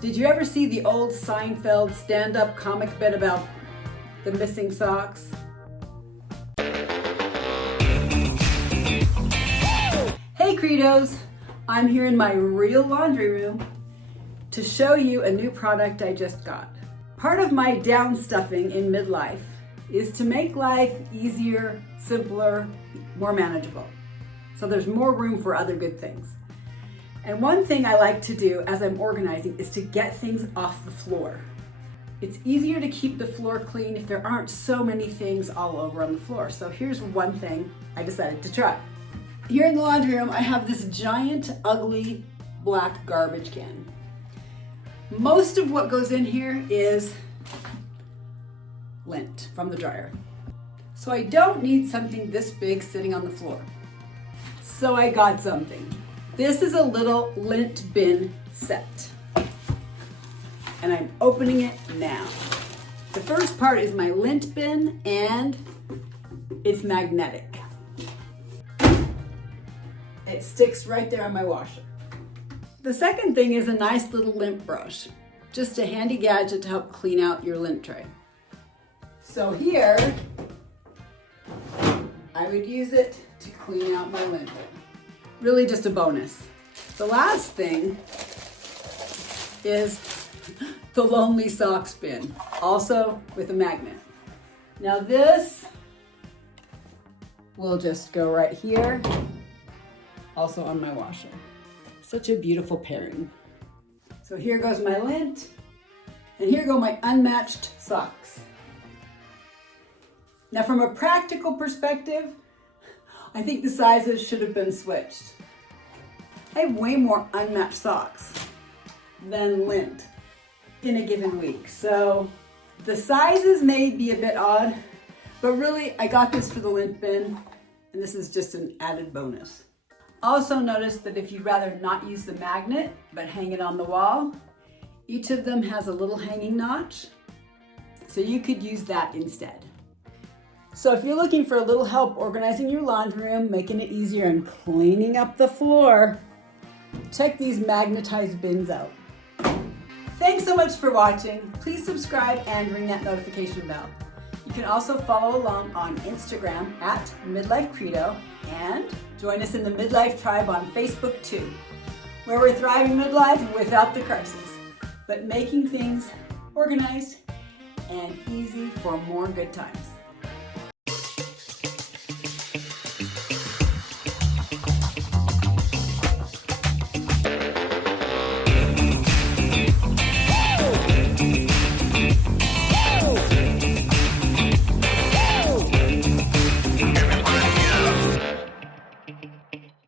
Did you ever see the old Seinfeld stand-up comic bit about the missing socks? Hey Credos! I'm here in my real laundry room to show you a new product I just got. Part of my downstuffing in midlife is to make life easier, simpler, more manageable. So there's more room for other good things. And one thing I like to do as I'm organizing is to get things off the floor. It's easier to keep the floor clean if there aren't so many things all over on the floor. So here's one thing I decided to try. Here in the laundry room, I have this giant, ugly, black garbage can. Most of what goes in here is lint from the dryer. So I don't need something this big sitting on the floor. So I got something. This is a little lint bin set. And I'm opening it now. The first part is my lint bin and it's magnetic. It sticks right there on my washer. The second thing is a nice little lint brush. Just a handy gadget to help clean out your lint tray. So here, I would use it to clean out my lint bin. Really just a bonus. The last thing is the lonely socks bin, also with a magnet. Now this will just go right here, also on my washer. Such a beautiful pairing. So here goes my lint, and here go my unmatched socks. Now from a practical perspective, I think the sizes should have been switched. I have way more unmatched socks than lint in a given week. So the sizes may be a bit odd, but really I got this for the lint bin, and this is just an added bonus. Also notice that if you'd rather not use the magnet, but hang it on the wall, each of them has a little hanging notch, so you could use that instead. So if you're looking for a little help organizing your laundry room, making it easier and cleaning up the floor, check these magnetized bins out. Thanks so much for watching. Please subscribe and ring that notification bell. You can also follow along on Instagram at Midlife Credo and join us in the Midlife Tribe on Facebook too, where we're thriving midlife without the crisis, but making things organized and easy for more good times.